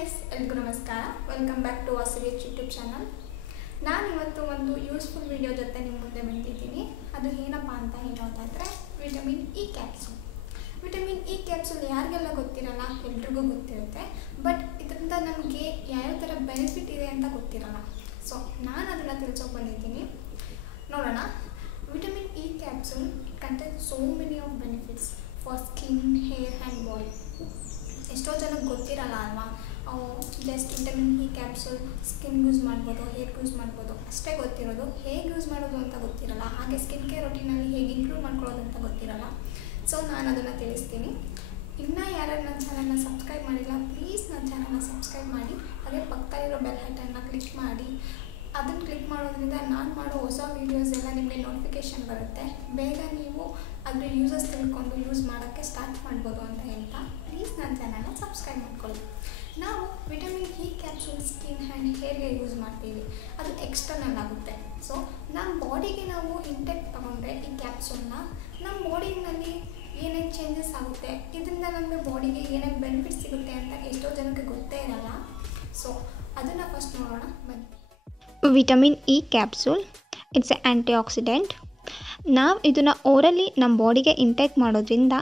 Guys, ಎಲ್ರಿಗೂ ನಮಸ್ಕಾರ. Welcome back to Vasavich YouTube channel. ನಾನು ಇವತ್ತು ಒಂದು ಯೂಸ್ಫುಲ್ ವಿಡಿಯೋ ಜೊತೆ ನಿಮ್ಮ ಮುಂದೆ ಬಂದಿದ್ದೀನಿ. ಅದು ಏನಪ್ಪ ಅಂತ ಹೇಳೋದಾದರೆ vitamin E capsule. Vitamin E capsule ಯಾರಿಗೆಲ್ಲ ಗೊತ್ತಿರಲ್ಲ, ಎಲ್ರಿಗೂ ಗೊತ್ತಿರುತ್ತೆ. ಬಟ್ ಇದರಿಂದ ನಮಗೆ ಯಾವ್ಯಾವ ಥರ ಬೆನಿಫಿಟ್ ಇದೆ ಅಂತ ಗೊತ್ತಿರಲ್ಲ. ಸೊ ನಾನು ಅದನ್ನು ತಿಳ್ಸೋಕೆ ಬಂದಿದ್ದೀನಿ. ನೋಡೋಣ. Vitamin E capsule contain so many of benefits for skin, hair and body. ಎಷ್ಟೋ ಜನಕ್ಕೆ ಗೊತ್ತಿರಲ್ಲ ಅಲ್ವಾ. ಜಸ್ಟ್ ವಿಟಮಿನ್ ಇ ಕ್ಯಾಪ್ಸೂಲ್ ಸ್ಕಿನ್ಗೆ ಯೂಸ್ ಮಾಡ್ಬೋದು, ಹೇರ್ಗೆ ಯೂಸ್ ಮಾಡ್ಬೋದು ಅಷ್ಟೇ ಗೊತ್ತಿರೋದು. ಹೇಗೆ ಯೂಸ್ ಮಾಡೋದು ಅಂತ ಗೊತ್ತಿರಲ್ಲ. ಹಾಗೆ ಸ್ಕಿನ್ ಕೇರ್ ರೊಟೀನಲ್ಲಿ ಹೇಗೆ ಇಂಕ್ಲೂಡ್ ಮಾಡ್ಕೊಳ್ಳೋದು ಅಂತ ಗೊತ್ತಿರಲ್ಲ. ಸೊ ನಾನು ಅದನ್ನು ತಿಳಿಸ್ತೀನಿ. ಇನ್ನೂ ಯಾರ್ಯಾರು ನನ್ನ ಚಾನಲ್ನ ಸಬ್ಸ್ಕ್ರೈಬ್ ಮಾಡಿಲ್ಲ, ಪ್ಲೀಸ್ ನನ್ನ ಚಾನಲ್ನ ಸಬ್ಸ್ಕ್ರೈಬ್ ಮಾಡಿ. ಹಾಗೆ ಪಕ್ಕದಲ್ಲಿರೋ ಬೆಲ್ ಐಕನ್ನ ಕ್ಲಿಕ್ ಮಾಡಿ. ಅದನ್ನು ಕ್ಲಿಕ್ ಮಾಡೋದ್ರಿಂದ ನಾನು ಮಾಡೋ ಹೊಸ ವೀಡಿಯೋಸ್ ಎಲ್ಲ ನಿಮಗೆ ನೋಟಿಫಿಕೇಷನ್ ಬರುತ್ತೆ. ಬೇಗ ನೀವು ಅದರ ಯೂಸಸ್ ತಿಳ್ಕೊಂಡು ಯೂಸ್ ಮಾಡೋಕ್ಕೆ ಸ್ಟಾರ್ಟ್ ಮಾಡ್ಬೋದು ಅಂತ ಹೇಳ್ತಾ ಪ್ಲೀಸ್ ನನ್ನ ಚಾನಲ್ನ ಸಬ್ಸ್ಕ್ರೈಬ್ ಮಾಡ್ಕೊಳ್ಳಿ. ನಾವು vitamin E capsule skin and ಹೇರ್ಗೆ ಯೂಸ್ ಮಾಡ್ತೀವಿ. ಅದು ಎಕ್ಸ್ಟರ್ನಲ್ ಆಗುತ್ತೆ. ಸೊ ನಮ್ಮ ಬಾಡಿಗೆ ನಾವು ಇಂಟೆಕ್ಟ್ ತೊಗೊಂಡ್ರೆ ಈ ಕ್ಯಾಪ್ಸೂಲ್ನ ನಮ್ಮ ಬಾಡಿನಲ್ಲಿ ಏನೇನು ಚೇಂಜಸ್ ಆಗುತ್ತೆ, ಇದರಿಂದ ನಮಗೆ ಬಾಡಿಗೆ ಏನೇನು ಬೆನಿಫಿಟ್ ಸಿಗುತ್ತೆ ಅಂತ ಎಷ್ಟೋ ಜನಕ್ಕೆ ಗೊತ್ತೇ ಇರಲ್ಲ. ಸೊ ಅದನ್ನು ಫಸ್ಟ್ ನೋಡೋಣ ಬನ್ನಿ. Vitamin E capsule it's A antioxidant. ನಾವು ಇದನ್ನು ಓರಲಿ ನಮ್ಮ ಬಾಡಿಗೆ ಇಂಟೇಕ್ ಮಾಡೋದ್ರಿಂದ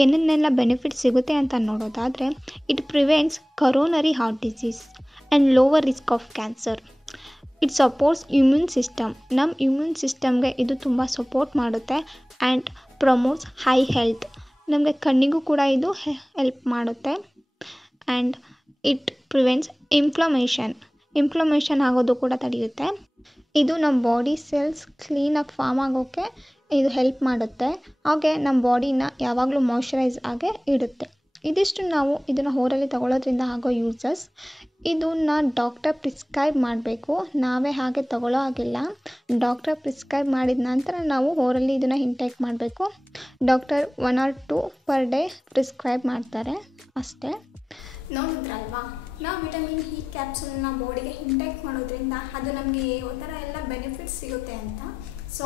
ಏನೇನೆಲ್ಲ ಬೆನಿಫಿಟ್ ಸಿಗುತ್ತೆ ಅಂತ ನೋಡೋದಾದರೆ, it prevents coronary heart disease and lower risk of cancer. It supports immune system. ನಮ್ಮ ಇಮ್ಯೂನ್ ಸಿಸ್ಟಮ್ಗೆ ಇದು ತುಂಬ ಸಪೋರ್ಟ್ ಮಾಡುತ್ತೆ. And promotes high health. ನಮಗೆ ಕಣ್ಣಿಗೂ ಕೂಡ ಇದು ಹೆಲ್ಪ್ ಮಾಡುತ್ತೆ. ಆ್ಯಂಡ್ ಇಟ್ ಪ್ರಿವೆಂಟ್ಸ್ ಇನ್ಫ್ಲಮೇಷನ್ ಆಗೋದು ಕೂಡ ತಡೆಯುತ್ತೆ. ಇದು ನಮ್ಮ ಬಾಡಿ ಸೆಲ್ಸ್ ಕ್ಲೀನಾಗಿ ಫಾರ್ಮ್ ಆಗೋಕ್ಕೆ ಇದು ಹೆಲ್ಪ್ ಮಾಡುತ್ತೆ. ಹಾಗೆ ನಮ್ಮ ಬಾಡಿನ ಯಾವಾಗಲೂ ಮಾಯ್ಶ್ಚರೈಸ್ ಆಗೇ ಇಡುತ್ತೆ. ಇದಿಷ್ಟು ನಾವು ಇದನ್ನು ಓರಲಿ ತಗೊಳ್ಳೋದ್ರಿಂದ ಆಗೋ ಯೂಸಸ್. ಇದನ್ನು ಡಾಕ್ಟರ್ ಪ್ರಿಸ್ಕ್ರೈಬ್ ಮಾಡಬೇಕು, ನಾವೇ ಹಾಗೆ ತಗೊಳ್ಳೋ ಹಾಗಿಲ್ಲ. ಡಾಕ್ಟರ್ ಪ್ರಿಸ್ಕ್ರೈಬ್ ಮಾಡಿದ ನಂತರ ನಾವು ಓರಲಿ ಇದನ್ನು ಇಂಟೇಕ್ ಮಾಡಬೇಕು. Doctor 1 or 2 per day prescribe ಮಾಡ್ತಾರೆ ಅಷ್ಟೇ. ನೋಡಿದ್ರಲ್ವಾ, ನಾವು ವಿಟಮಿನ್ ಇ ಕ್ಯಾಪ್ಸೂಲ್ನ ಬಾಡಿಗೆ ಇಂಟೇಕ್ ಮಾಡೋದ್ರಿಂದ ಅದು ನಮಗೆ ಯಾವ ಥರ ಎಲ್ಲ ಬೆನಿಫಿಟ್ಸ್ ಸಿಗುತ್ತೆ ಅಂತ. ಸೊ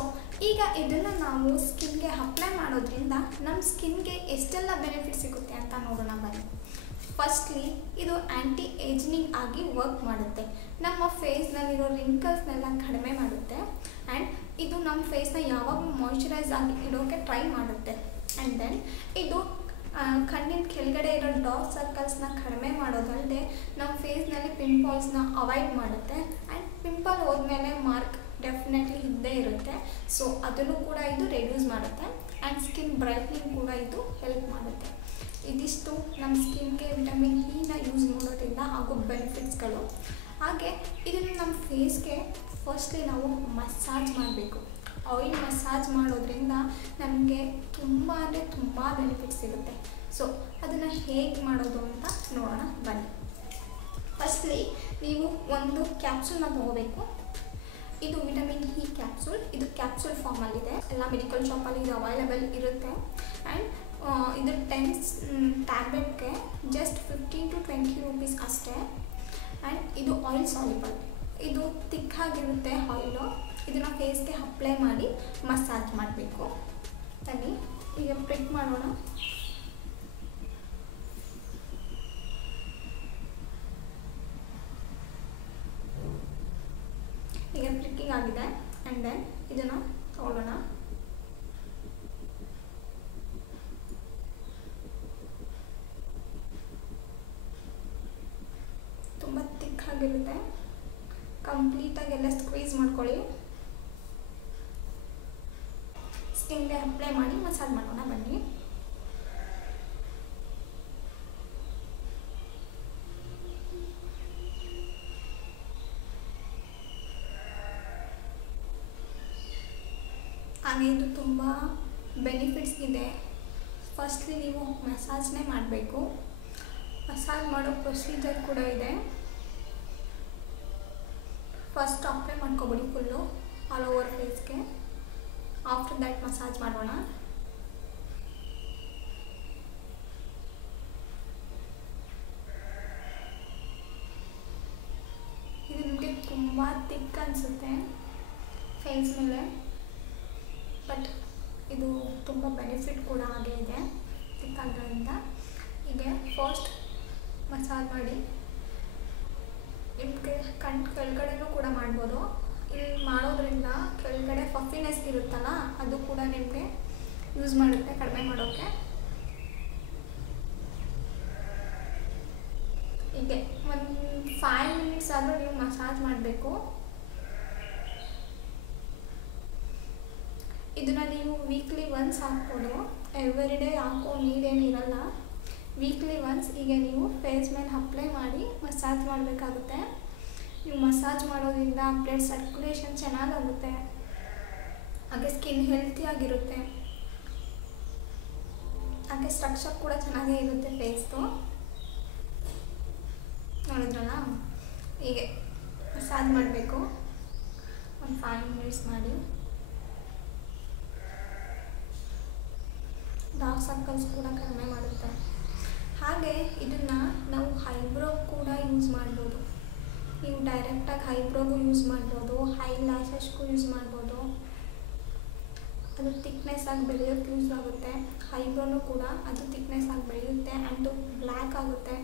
ಈಗ ಇದನ್ನು ನಾವು ಸ್ಕಿನ್ಗೆ ಅಪ್ಲೈ ಮಾಡೋದ್ರಿಂದ ನಮ್ಮ ಸ್ಕಿನ್ಗೆ ಎಷ್ಟೆಲ್ಲ ಬೆನಿಫಿಟ್ ಸಿಗುತ್ತೆ ಅಂತ ನೋಡೋಣ ಬನ್ನಿ. ಫಸ್ಟ್ಲಿ, ಇದು ಆ್ಯಂಟಿ ಏಜಿಂಗ್ ಆಗಿ ವರ್ಕ್ ಮಾಡುತ್ತೆ. ನಮ್ಮ ಫೇಸ್ನಲ್ಲಿರೋ ರಿಂಕಲ್ಸ್ನೆಲ್ಲ ಕಡಿಮೆ ಮಾಡುತ್ತೆ. ಆ್ಯಂಡ್ ಇದು ನಮ್ಮ ಫೇಸ್ನ ಯಾವಾಗಲೂ ಮಾಯ್ಶ್ಚರೈಸ್ ಆಗಿ ಇಡೋಕ್ಕೆ ಟ್ರೈ ಮಾಡುತ್ತೆ. ಆ್ಯಂಡ್ ದೆನ್ ಇದು ಕಣ್ಣಿನ ಕೆಳಗಡೆ ಇರೋ ಡಾರ್ಕ್ ಸರ್ಕಲ್ಸ್ನ ಕಡಿಮೆ ಮಾಡೋದಲ್ಲದೆ ನಮ್ಮ ಫೇಸ್ನಲ್ಲಿ ಪಿಂಪಲ್ಸ್ನ ಅವಾಯ್ಡ್ ಮಾಡುತ್ತೆ. ಆ್ಯಂಡ್ ಪಿಂಪಲ್ ಹೋದ್ಮೇಲೆ ಮಾರ್ಕ್ ಡೆಫಿನೆಟ್ಲಿ ಇದ್ದೇ ಇರುತ್ತೆ. ಸೊ ಅದನ್ನು ಕೂಡ ಇದು ರೆಡ್ಯೂಸ್ ಮಾಡುತ್ತೆ. ಆ್ಯಂಡ್ ಸ್ಕಿನ್ ಬ್ರೈಟ್ನಿಂಗ್ ಕೂಡ ಇದು ಹೆಲ್ಪ್ ಮಾಡುತ್ತೆ. ಇದಿಷ್ಟು ನಮ್ಮ ಸ್ಕಿನ್ಗೆ ವಿಟಮಿನ್ ಇನ ಯೂಸ್ ಮಾಡೋದ್ರಿಂದ ಆಗೋ ಬೆನಿಫಿಟ್ಸ್ಗಳು. ಹಾಗೆ ಇದನ್ನು ನಮ್ಮ ಫೇಸ್ಗೆ ಫಸ್ಟ್ಲಿ ನಾವು ಮಸಾಜ್ ಮಾಡಬೇಕು. ಆಯಿಲ್ ಮಸಾಜ್ ಮಾಡೋದ್ರಿಂದ ನಮಗೆ ತುಂಬ ಅಂದರೆ ತುಂಬ ಬೆನಿಫಿಟ್ ಸಿಗುತ್ತೆ. ಸೊ ಅದನ್ನು ಹೇಗೆ ಮಾಡೋದು ಅಂತ ನೋಡೋಣ ಬನ್ನಿ. ಫಸ್ಟ್ಲಿ ನೀವು ಒಂದು ಕ್ಯಾಪ್ಸೂಲ್ನ ತೊಗೋಬೇಕು. ಇದು ವಿಟಮಿನ್ ಇ ಕ್ಯಾಪ್ಸೂಲ್. ಇದು ಕ್ಯಾಪ್ಸೂಲ್ ಫಾರ್ಮಲ್ಲಿದೆ. ಎಲ್ಲ ಮೆಡಿಕಲ್ ಶಾಪಲ್ಲಿ ಇದು ಅವೈಲೇಬಲ್ ಇರುತ್ತೆ. ಆ್ಯಂಡ್ ಇದು 10 ಟ್ಯಾಬ್ಲೆಟ್ಗೆ ಜಸ್ಟ್ 15 to 20 rupees ಅಷ್ಟೇ. ಆ್ಯಂಡ್ ಇದು ಆಯಿಲ್ ಸಾಲ್ಯುಬಲ್. ಇದು ತಿಕ್ಕಾಗಿರುತ್ತೆ ಆಯಿಲು. ಇದನ್ನು ಫೇಸ್ಗೆ ಅಪ್ಲೈ ಮಾಡಿ ಮಸಾಜ್ ಮಾಡಬೇಕು. ಬನ್ನಿ ಈಗ ಪ್ರಿಕ್ ಮಾಡೋಣ. ಈಗ ಪ್ರಿಕ್ಕಿಂಗ್ ಆಗಿದೆ. ಆ್ಯಂಡ್ ದೆನ್ ಇದನ್ನು ತಗೊಳ್ಳೋಣ. ತುಂಬ ತಿಕ್ಕಾಗಿರುತ್ತೆ. ಕಂಪ್ಲೀಟಾಗಿ ಎಲ್ಲ ಸ್ಕ್ವೀಸ್ ಮಾಡ್ಕೊಳ್ಳಿ. ಸ್ಕಿನ್ಗೆ ಅಪ್ಲೈ ಮಾಡಿ ಮಸಾಜ್ ಮಾಡೋಣ ಬನ್ನಿ. ಹಾಗೆ ಇದು ತುಂಬ ಬೆನಿಫಿಟ್ಸ್ ಇದೆ. ಫಸ್ಟ್ಲಿ ನೀವು ಮಸಾಜ್ನೇ ಮಾಡಬೇಕು. ಮಸಾಜ್ ಮಾಡೋ ಪ್ರೊಸೀಜರ್ ಕೂಡ ಇದೆ. ಫಸ್ಟ್ ಅಪ್ಲೈ ಮಾಡ್ಕೊಬಿಡಿ ಫುಲ್ಲು ಆಲ್ ಓವರ್ ಫೇಸ್ಗೆ. ಆಫ್ಟರ್ ದ್ಯಾಟ್ ಮಸಾಜ್ ಮಾಡೋಣ. ಇದು ನಿಮಗೆ ತುಂಬ ತಿಕ್ ಅನಿಸುತ್ತೆ ಫೇಸ್ ಮೇಲೆ, ಬಟ್ ಇದು ತುಂಬ ಬೆನಿಫಿಟ್ ಕೂಡ ಹಾಗೆ ಇದೆ ತಿಕ್ಕಾಗೋದ್ರಿಂದ. ಹೀಗೆ ಫಸ್ಟ್ ಮಸಾಜ್ ಮಾಡಿ ನಿಮಗೆ ಕಣ್ಣು ಕೆಳಗಡೆನೂ ಕೂಡ ಮಾಡ್ಬೋದು. ಇಲ್ಲಿ ಮಾಡೋದ್ರಿಂದ ಕೆಳಗಡೆ ಪಫಿನೆಸ್ ಇರುತ್ತಲ್ಲ ಅದು ಕೂಡ ನಿಮಗೆ ಯೂಸ್ ಮಾಡುತ್ತೆ ಕಡಿಮೆ ಮಾಡೋಕ್ಕೆ. ಹೀಗೆ ಒಂದು 5 ಮಿನಿಟ್ಸ್ ಆದರೂ ನೀವು ಮಸಾಜ್ ಮಾಡಬೇಕು. ಇದನ್ನು ನೀವು ವೀಕ್ಲಿ ಒನ್ಸ್ ಹಾಕ್ಬೋದು, ಎವ್ರಿ ಡೇ ಹಾಕೋ ನೀಡೇನಿರಲ್ಲ. ವೀಕ್ಲಿ ಒನ್ಸ್ ಹೀಗೆ ನೀವು ಫೇಸ್ ಮೇಲೆ ಅಪ್ಲೈ ಮಾಡಿ ಮಸಾಜ್ ಮಾಡಬೇಕಾಗುತ್ತೆ. ನೀವು ಮಸಾಜ್ ಮಾಡೋದ್ರಿಂದ ಬ್ಲಡ್ ಸರ್ಕ್ಯುಲೇಷನ್ ಚೆನ್ನಾಗಾಗುತ್ತೆ, ಹಾಗೆ ಸ್ಕಿನ್ ಹೆಲ್ತಿಯಾಗಿರುತ್ತೆ, ಹಾಗೆ ಸ್ಟ್ರಕ್ಚರ್ ಕೂಡ ಚೆನ್ನಾಗೇ ಇರುತ್ತೆ ಫೇಸ್ದು. ನೋಡಿದ್ರಲ್ಲ, ಹೀಗೆ ಮಸಾಜ್ ಮಾಡಬೇಕು ಒಂದು 5 ಮಿನಿಟ್ಸ್ ಮಾಡಿ. ಡಾರ್ಕ್ ಸರ್ಕಲ್ಸ್ ಕೂಡ ಕಡಿಮೆ ಮಾಡುತ್ತೆ. ಹಾಗೆ ಇದನ್ನು ನಾವು ಐಬ್ರೋ ಕೂಡ ಯೂಸ್ ಮಾಡ್ಬೋದು. ನೀವು ಡೈರೆಕ್ಟಾಗಿ ಐಬ್ರೋಗೂ ಯೂಸ್ ಮಾಡ್ಬೋದು, ಹೈ ಲ್ಯಾಶಸ್ಗೂ ಯೂಸ್ ಮಾಡ್ಬೋದು. ಅದು ಥಿಕ್ನೆಸ್ ಆಗಿ ಬೆಳೆಯೋಕ್ಕೆ ಯೂಸ್ ಆಗುತ್ತೆ. ಐಬ್ರೋನು ಕೂಡ ಅದು ಥಿಕ್ನೆಸ್ ಆಗಿ ಬೆಳೆಯುತ್ತೆ ಆ್ಯಂಡ್ ಬ್ಲ್ಯಾಕ್ ಆಗುತ್ತೆ.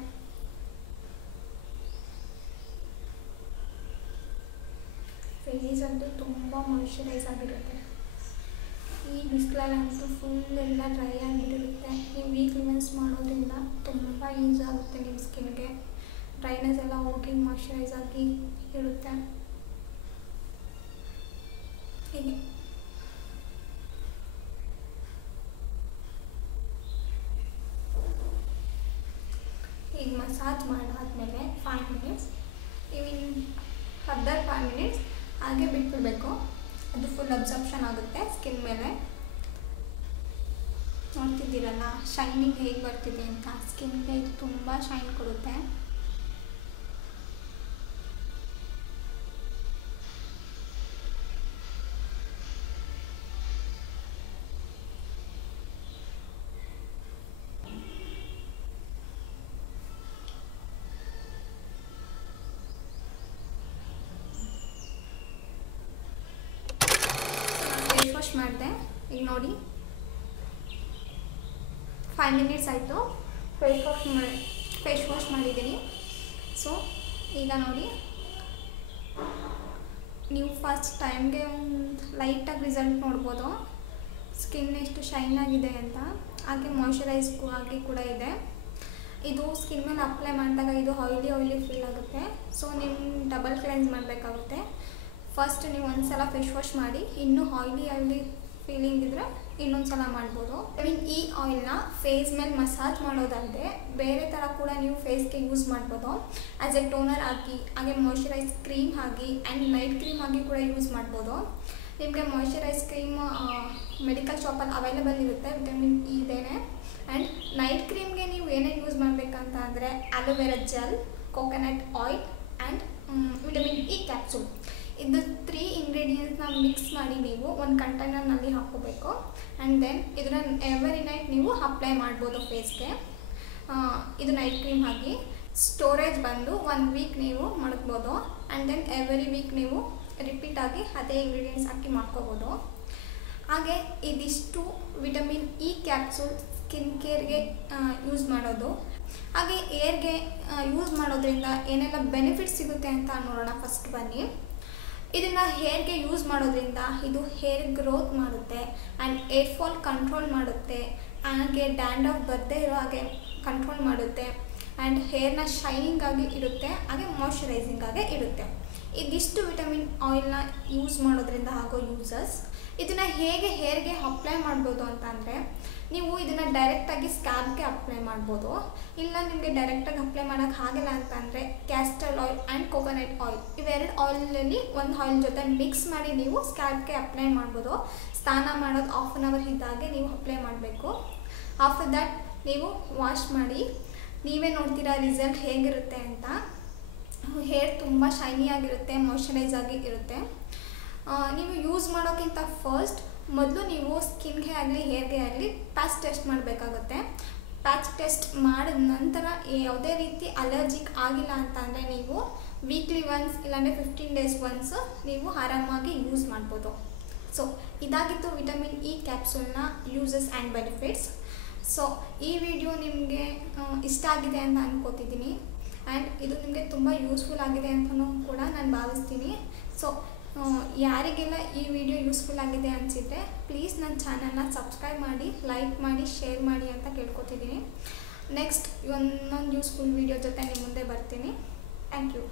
ಫೇಸ್ ಅಂತೂ ತುಂಬ ಮಾಯ್ಶ್ಚರೈಸ್ ಆಗಿರುತ್ತೆ. ಈ ಬಿಸಿಲಲ್ಲಂತೂ ಫುಲ್ ಎಲ್ಲ ಡ್ರೈ ಆಗಿಬಿಟ್ಟಿರುತ್ತೆ. ನೀವು ವೀಕ್ಲಿ ಒನ್ಸ್ ಮಾಡೋದ್ರಿಂದ ತುಂಬ ಯೂಸ್ ಆಗುತ್ತೆ ನಿಮ್ಮ ಸ್ಕಿನ್ಗೆ. ಡ್ರೈನೆಸ್ ಎಲ್ಲ ಹೋಗಿ ಮಾಯ್ಶ್ಚರೈಸ್ ಆಗಿ ಇರುತ್ತೆ. ಹೀಗೆ ಈಗ ಮಸಾಜ್ ಮಾಡಾದ್ಮೇಲೆ 5 ಮಿನಿಟ್ಸ್, ಇವಿನ್ ಫರ್ದರ್ 5 ಮಿನಿಟ್ಸ್ ಹಾಗೆ ಬಿಟ್ಬಿಡಬೇಕು. ಅದು ಫುಲ್ ಅಬ್ಸರ್ಪ್ಷನ್ ಆಗುತ್ತೆ ಸ್ಕಿನ್ ಮೇಲೆ. ನೋಡ್ತಿದ್ದೀರಲ್ಲ ಶೈನಿಂಗ್ ಹೇಗೆ ಬರ್ತಿದೆ ಅಂತ. ಸ್ಕಿನ್ಗೆ ಇದು ತುಂಬ ಶೈನ್ ಕೊಡುತ್ತೆ. ಫೇಸ್ ವಾಶ್ ಮಾಡಿದೆ. ಈಗ ನೋಡಿ 5 ಮಿನಿಟ್ಸ್ ಆಯಿತು ಫೇಸ್ ವಾಶ್ ಮಾಡಿದ್ದೀನಿ. ಸೊ ಈಗ ನೋಡಿ, ನೀವು ಫಸ್ಟ್ ಟೈಮ್ಗೆ ಒಂದು ಲೈಟಾಗಿ ರಿಸಲ್ಟ್ ನೋಡ್ಬೋದು. ಸ್ಕಿನ್ ಎಷ್ಟು ಶೈನ್ ಆಗಿದೆ ಅಂತ, ಹಾಗೆ ಮಾಯ್ಶ್ಚರೈಸ್ಗೂ ಆಗಿ ಕೂಡ ಇದೆ. ಇದು ಸ್ಕಿನ್ ಮೇಲೆ ಅಪ್ಲೈ ಮಾಡಿದಾಗ ಇದು ಆಯಿಲಿ ಫೀಲ್ ಆಗುತ್ತೆ. ಸೊ ನೀವು ಡಬಲ್ ಕ್ಲೆನ್ಸ್ ಮಾಡಬೇಕಾಗುತ್ತೆ. ಫಸ್ಟ್ ನೀವು ಒಂದು ಸಲ ಫೇಸ್ ವಾಶ್ ಮಾಡಿ, ಇನ್ನೂ ಆಯಿಲಿ ಫೀಲಿಂಗ್ ಇದ್ದರೆ ಇನ್ನೊಂದು ಸಲ ಮಾಡ್ಬೋದು. ಈ ಆಯಿಲ್ನ ಫೇಸ್ ಮೇಲೆ ಮಸಾಜ್ ಮಾಡೋದಲ್ಲದೆ ಬೇರೆ ಥರ ಕೂಡ ನೀವು ಫೇಸ್ಗೆ ಯೂಸ್ ಮಾಡ್ಬೋದು. ಆ್ಯಸ್ ಎ ಟೋನರ್ ಆಗಿ, ಹಾಗೆ ಮಾಯ್ಶ್ಚರೈಸ್ ಕ್ರೀಮ್ ಆಗಿ ಆ್ಯಂಡ್ ನೈಟ್ ಕ್ರೀಮ್ ಆಗಿ ಕೂಡ ಯೂಸ್ ಮಾಡ್ಬೋದು. ನಿಮಗೆ ಮಾಯ್ಶ್ಚರೈಸ್ ಕ್ರೀಮ್ ಮೆಡಿಕಲ್ ಶಾಪಲ್ಲಿ ಅವೈಲೇಬಲ್ ಇರುತ್ತೆ, ವಿಟಮಿನ್ ಇ ಇದೇನೆ. ಆ್ಯಂಡ್ ನೈಟ್ ಕ್ರೀಮ್ಗೆ ನೀವು ಏನೇನು ಯೂಸ್ ಮಾಡಬೇಕಂತ ಅಂದರೆ aloe vera gel, coconut oil and vitamin E capsule. ಇದು 3 ಇಂಗ್ರೀಡಿಯೆಂಟ್ಸ್ನ ಮಿಕ್ಸ್ ಮಾಡಿ ನೀವು ಒಂದು ಕಂಟೈನರ್ನಲ್ಲಿ ಹಾಕ್ಕೋಬೇಕು. ಆ್ಯಂಡ್ ದೆನ್ ಇದನ್ನು ಎವ್ರಿ ನೈಟ್ ನೀವು ಅಪ್ಲೈ ಮಾಡ್ಬೋದು ಫೇಸ್ಗೆ. ಇದು ನೈಟ್ ಕ್ರೀಮ್ ಆಗಿ. ಸ್ಟೋರೇಜ್ ಬಂದು 1 ವೀಕ್ ನೀವು ಮಡಗ್ಬೋದು. ಆ್ಯಂಡ್ ದೆನ್ ಎವ್ರಿ ವೀಕ್ ನೀವು ರಿಪೀಟ್ ಆಗಿ ಅದೇ ಇಂಗ್ರೀಡಿಯೆಂಟ್ಸ್ ಹಾಕಿ ಮಾಡ್ಕೋಬೋದು. ಹಾಗೆ ಇದಿಷ್ಟು ವಿಟಮಿನ್ ಇ ಕ್ಯಾಪ್ಸೂಲ್ ಸ್ಕಿನ್ ಕೇರ್ಗೆ ಯೂಸ್ ಮಾಡೋದು. ಹಾಗೆ ಏರ್ಗೆ ಯೂಸ್ ಮಾಡೋದ್ರಿಂದ ಏನೆಲ್ಲ ಬೆನಿಫಿಟ್ಸ್ ಸಿಗುತ್ತೆ ಅಂತ ನೋಡೋಣ. ಫಸ್ಟ್ ಬನ್ನಿ, ಇದನ್ನು ಹೇರ್ಗೆ ಯೂಸ್ ಮಾಡೋದ್ರಿಂದ ಇದು ಹೇರ್ ಗ್ರೋತ್ ಮಾಡುತ್ತೆ ಆ್ಯಂಡ್ ಏರ್ ಫಾಲ್ ಕಂಟ್ರೋಲ್ ಮಾಡುತ್ತೆ. ಹಾಗೆ ಡ್ಯಾಂಡ್ರಫ್ ಬರದೇ ಇರೋ ಹಾಗೆ ಕಂಟ್ರೋಲ್ ಮಾಡುತ್ತೆ. ಆ್ಯಂಡ್ ಹೇರ್ನ ಶೈನಿಂಗ್ ಆಗಿ ಇರುತ್ತೆ, ಹಾಗೆ ಮಾಯ್ಶ್ಚರೈಸಿಂಗ್ ಆಗಿ ಇರುತ್ತೆ. ಇದಿಷ್ಟು ವಿಟಮಿನ್ ಆಯಿಲ್ನ ಯೂಸ್ ಮಾಡೋದ್ರಿಂದ ಆಗೋ ಯೂಸಸ್. ಇದನ್ನು ಹೇಗೆ ಹೇರ್ಗೆ ಅಪ್ಲೈ ಮಾಡ್ಬೋದು ಅಂತ ಅಂದರೆ, ನೀವು ಇದನ್ನು ಡೈರೆಕ್ಟಾಗಿ ಸ್ಕ್ಯಾಲ್ಪ್ಗೆ ಅಪ್ಲೈ ಮಾಡ್ಬೋದು. ಇಲ್ಲ ನಿಮಗೆ ಡೈರೆಕ್ಟಾಗಿ ಅಪ್ಲೈ ಮಾಡೋಕ್ಕೆ ಆಗಿಲ್ಲ ಅಂತಂದರೆ castor oil and coconut oil, ಇವೆರಡು ಆಯಿಲಲ್ಲಿ ಒಂದು ಆಯಿಲ್ ಜೊತೆ ಮಿಕ್ಸ್ ಮಾಡಿ ನೀವು ಸ್ಕ್ಯಾಲ್ಪ್ಗೆ ಅಪ್ಲೈ ಮಾಡ್ಬೋದು. ಸ್ನಾನ ಮಾಡೋದು 1/2 ಅವರ್ ಇದ್ದಾಗೆ ನೀವು ಅಪ್ಲೈ ಮಾಡಬೇಕು. ಆಫ್ಟರ್ ದ್ಯಾಟ್ ನೀವು ವಾಶ್ ಮಾಡಿ. ನೀವೇ ನೋಡ್ತೀರಾ ರಿಸಲ್ಟ್ ಹೇಗಿರುತ್ತೆ ಅಂತ. ಹೇರ್ ತುಂಬ ಶೈನಿಯಾಗಿರುತ್ತೆ, ಮಾಯ್ಶ್ಚರೈಸ್ ಆಗಿ ಇರುತ್ತೆ. ನೀವು ಯೂಸ್ ಮಾಡೋಕ್ಕಿಂತ ಫಸ್ಟ್ ಮೊದಲು ನೀವು ಸ್ಕಿನ್ಗೆ ಆಗಲಿ ಹೇರ್ಗೆ ಆಗಲಿ ಪ್ಯಾಚ್ ಟೆಸ್ಟ್ ಮಾಡಬೇಕಾಗುತ್ತೆ. ಪ್ಯಾಚ್ ಟೆಸ್ಟ್ ಮಾಡಿದ ನಂತರ ಯಾವುದೇ ರೀತಿ ಅಲರ್ಜಿಕ್ ಆಗಿಲ್ಲ ಅಂತಂದರೆ ನೀವು ವೀಕ್ಲಿ ಒನ್ಸ್ ಇಲ್ಲಾಂದರೆ 15 ಡೇಸ್ ಒನ್ಸ್ ನೀವು ಆರಾಮಾಗಿ ಯೂಸ್ ಮಾಡ್ಬೋದು. ಸೊ ಇದಾಗಿತ್ತು ವಿಟಮಿನ್ ಇ ಕ್ಯಾಪ್ಸೂಲ್ನ ಯೂಸಸ್ ಆ್ಯಂಡ್ ಬೆನಿಫಿಟ್ಸ್. ಸೊ ಈ ವಿಡಿಯೋ ನಿಮಗೆ ಇಷ್ಟ ಆಗಿದೆ ಅಂತ ಅನ್ಕೋತಿದ್ದೀನಿ. ಆ್ಯಂಡ್ ಇದು ನಿಮಗೆ ತುಂಬ ಯೂಸ್ಫುಲ್ ಆಗಿದೆ ಅಂತಲೂ ಕೂಡ ನಾನು ಭಾವಿಸ್ತೀನಿ. ಸೊ ಯಾರಿಗೆಲ್ಲ ಈ ವಿಡಿಯೋ ಯೂಸ್ಫುಲ್ ಆಗಿದೆ ಅನಿಸಿದರೆ ಪ್ಲೀಸ್ ನನ್ನ ಚಾನಲ್ನ ಸಬ್ಸ್ಕ್ರೈಬ್ ಮಾಡಿ, ಲೈಕ್ ಮಾಡಿ, ಶೇರ್ ಮಾಡಿ ಅಂತ ಕೇಳ್ಕೊತಿದ್ದೀನಿ. ನೆಕ್ಸ್ಟ್ ಇನ್ನೊಂದು ಯೂಸ್ಫುಲ್ ವಿಡಿಯೋ ಜೊತೆ ನಿಮ್ಮ ಮುಂದೆ ಬರ್ತೀನಿ. Thank you.